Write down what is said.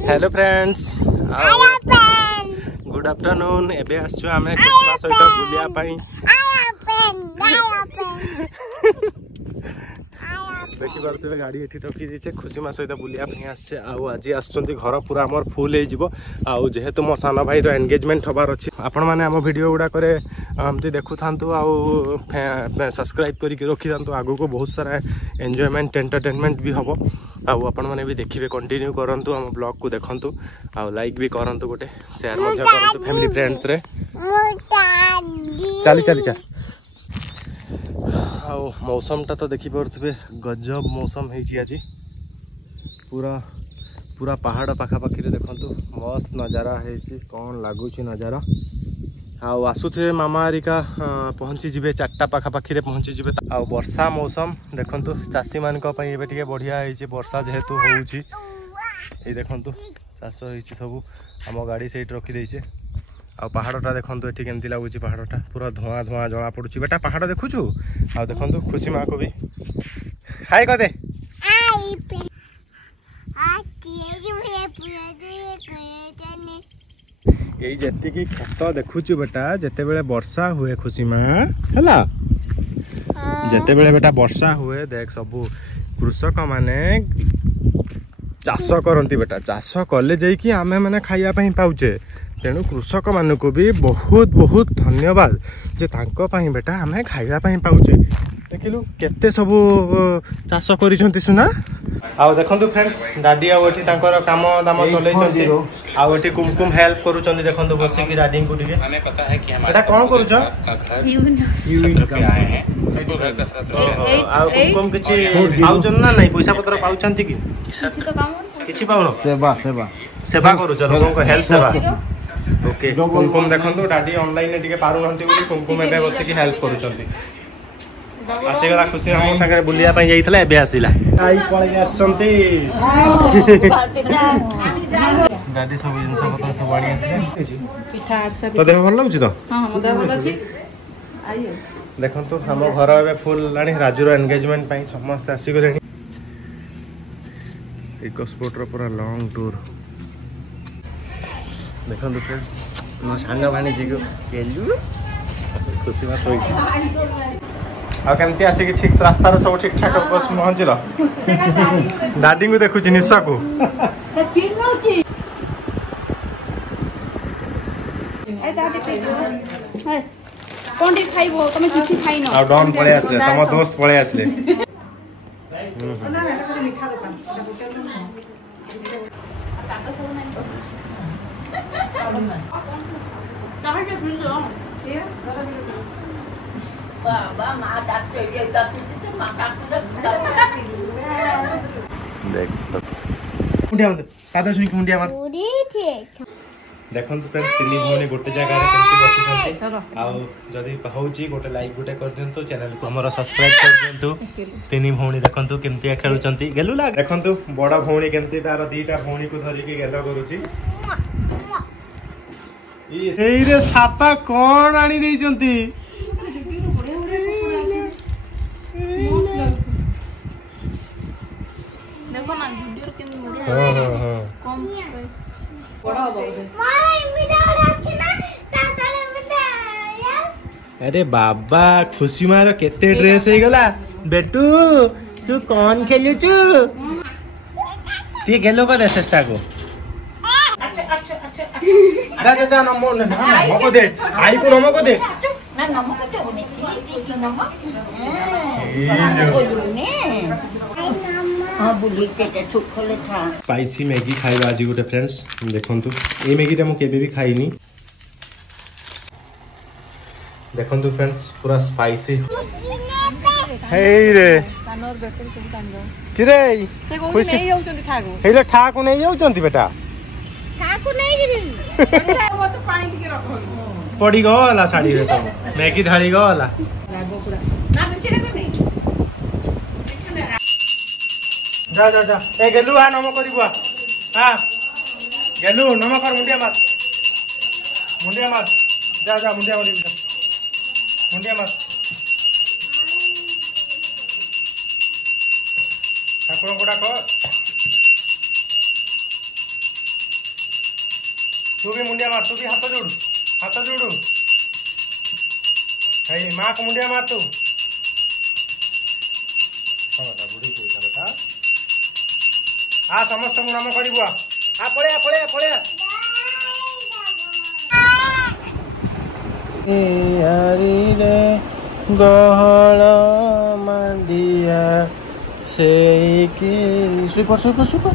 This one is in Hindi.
Hello friends, good afternoon. एबे आसछु आमे खुसमा सहित बुलिया पई। देखि परते गाड़ी एठी रखी दिछे, खुसीमा सहित बुलिया पई आछे। आउ आज आछंती घर पूरा हमर फुल हे जिवो। आउ जेहेतु मो सानो भाई रो एंगेजमेंट होबार अछि, आपण माने हम वीडियो गुडा करे हमती देखु थांतु। आउ सब्सक्राइब करी के रखि थांतु। आगु को बहुत सारा एन्जॉयमेंट एंटरटेनमेंट भी हबो। आउ आपण माने भी देखिबे, कंटिन्यू करंतु हम ब्लॉग को देखंतु। आउ लाइक भी करंतु, गोटे शेयर मध्य करंतु फैमिली फ्रेंड्स रे। चली चली चल। आउ मौसम टा तो देखि परथबे, गजब मौसम हेछि आज। पूरा पूरा पहाड़ पाखा पाखी रे देखंतु, मस्त नजारा हेछि। कोन लागुछि नजारा। आउ आसुथे मामा आरिका पहुंची जिबे, 4टा पाखा पाखी रे पहुंची जिबे। आउ वर्षा मौसम देखंतु, चासी मान को पई एबे टिके बढ़िया हेछि। वर्षा जेहेतु होउछि, ए देखंतु चाष हेछि सब। हम गाड़ी सेट रखी देइछे। आउ पहाड़टा देखंतु, एठी केमती लागुछि। पहाड़टा पूरा धुआं धुआं जणा पडुछि। बेटा पहाड़ देखुछु। आउ देखंतु खुशी मां को भी हाय कर दे। यही जेति की खेत देखुछु बेटा, जेते बेले वर्षा हुए खुशी मां हैला, जेते बेले बेटा वर्षा हुए, देख सबु कृषक माने चाष करंती बेटा। चाष कले जाई कि आमे माने खाइया पई पाउचे। तेणु कृषक मान को भी बहुत बहुत धन्यवाद जे तांको पई बेटा आमे खाइया पई पाउचे। देखिलु केते सब चाष करिसंती सुना। आउ देखंतु फ्रेंड्स, डाडी आउ एठी तांकर काम दाम चलैचंती। आउ एठी कुमकुम हेल्प करूचंती। देखंतु बसी की डाडी को टिके। हमें पता है कि हमारा कोन करूछ यूनिट पे आए हैं। आउ कुमकुम किछि पाउचन ना नहीं, पैसा पत्र पाउचंती कि किछि पाउनो? सेवा सेवा सेवा करूछ, लोगन को हेल्प सेवा। ओके कुमकुम देखंतु डाडी ऑनलाइन ने टिके पारु नंती बोली कुमकुम एबे बसी की हेल्प करूचंती। आसीगला खुशी हम संगे बुलिया पई जाइतले, एबे आसीला आई पळै आसंती। डाडी सब जिंस पत्र सब आनी आसीले। पिठा आरसा तो देह भल लागुची तो? हां हम देह भल अछि। आइयो देखंतु हम घर एबे फुल लानी। राजूर एंगेजमेंट पई समस्त आसी गलेनी। इको स्पोर्ट रो पूरा लॉन्ग टूर देखंतु फ्रेंड्स। मो सानो भानी जी को गेलु खुशी मा सोइची। आ केमती आसी कि ठीक रास्ता रे सब ठीक ठाक बस पहुंचलो। दादी को देखु छी निशा को चिन्नो की ए चाची प्लीज हाय कोंडी खाइबो तमे किछि खाइ न। आ डॉन पळे आसले, तम दोस्त पळे आसले। मीठा दुकान चाहे के पिलो ये बाबा मां डाक्टर ये डाक्टर मां डाक्टर देख मुंडिया मत कादा सुनी मुंडिया मत पूरी ठीक। देखंतु फ्रेंड्स, तिनी भोनी गोटे जगह रे केमती बसी छथि। आउ जदी होउची गोटे लाइक गोटे कर देंतु, चैनल को हमर सब्सक्राइब कर देंतु। तिनी भोनी देखंतु केमती खेलु छथि। गेलु लाग देखंतु बडा भोनी केमती तार दीटा भोनी को धरि के गेलो करूची। ई सेई रे सापा कोन आनी देई छथि। देखो ना वीडियो केमती बढ़िया। हां हां कम बड़ा बाबू मारा इमिडा अछि ना ताताले मिटा यस। अरे बाबा खुशी मारो केते ड्रेस हे गला। बेटू तू कौन खेलु छु? ठीक गेलो को दे चेष्टा को। अच्छा अच्छा अच्छा जा जा जा नमो नमो दे आई को नमो को दे ना नमो को दे ओने छी नमो हां बुली के चोखले था। स्पाइसी मैगी खाइबा आज गोटे फ्रेंड्स। देखंतु ए मैगी टा मु केबे भी खाइनी। देखंतु फ्रेंड्स पूरा स्पाइसी हे रे कानर बेटर सब कांदो कि रे खुशी नहीं होउचंती ठाकू हेले ठाकू नहीं होउचंती बेटा। ठाकू नहीं गिरी वो तो पानी टिके रखो पड़ी गला साड़ी रे सब मैगी ढाली गला लागो पूरा ना बेटे रे नहीं। जा जा जा ए गेलु आ नमो करबो। हां गेलु नमो कर मुंडिया मार जा जा मुंडिया मार मुंडिया मार ठाकुर को डाक। तू भी मुंडिया मार, तू भी हाथ जोड़, हाथ जोड़। है माँ को मुंडिया मार तू। बेटा बुढ़ी कही बेटा आ समस्त नाम कर पड़े पड़े पड़े रे गहल मांडिया से सुपर सुपर सुपर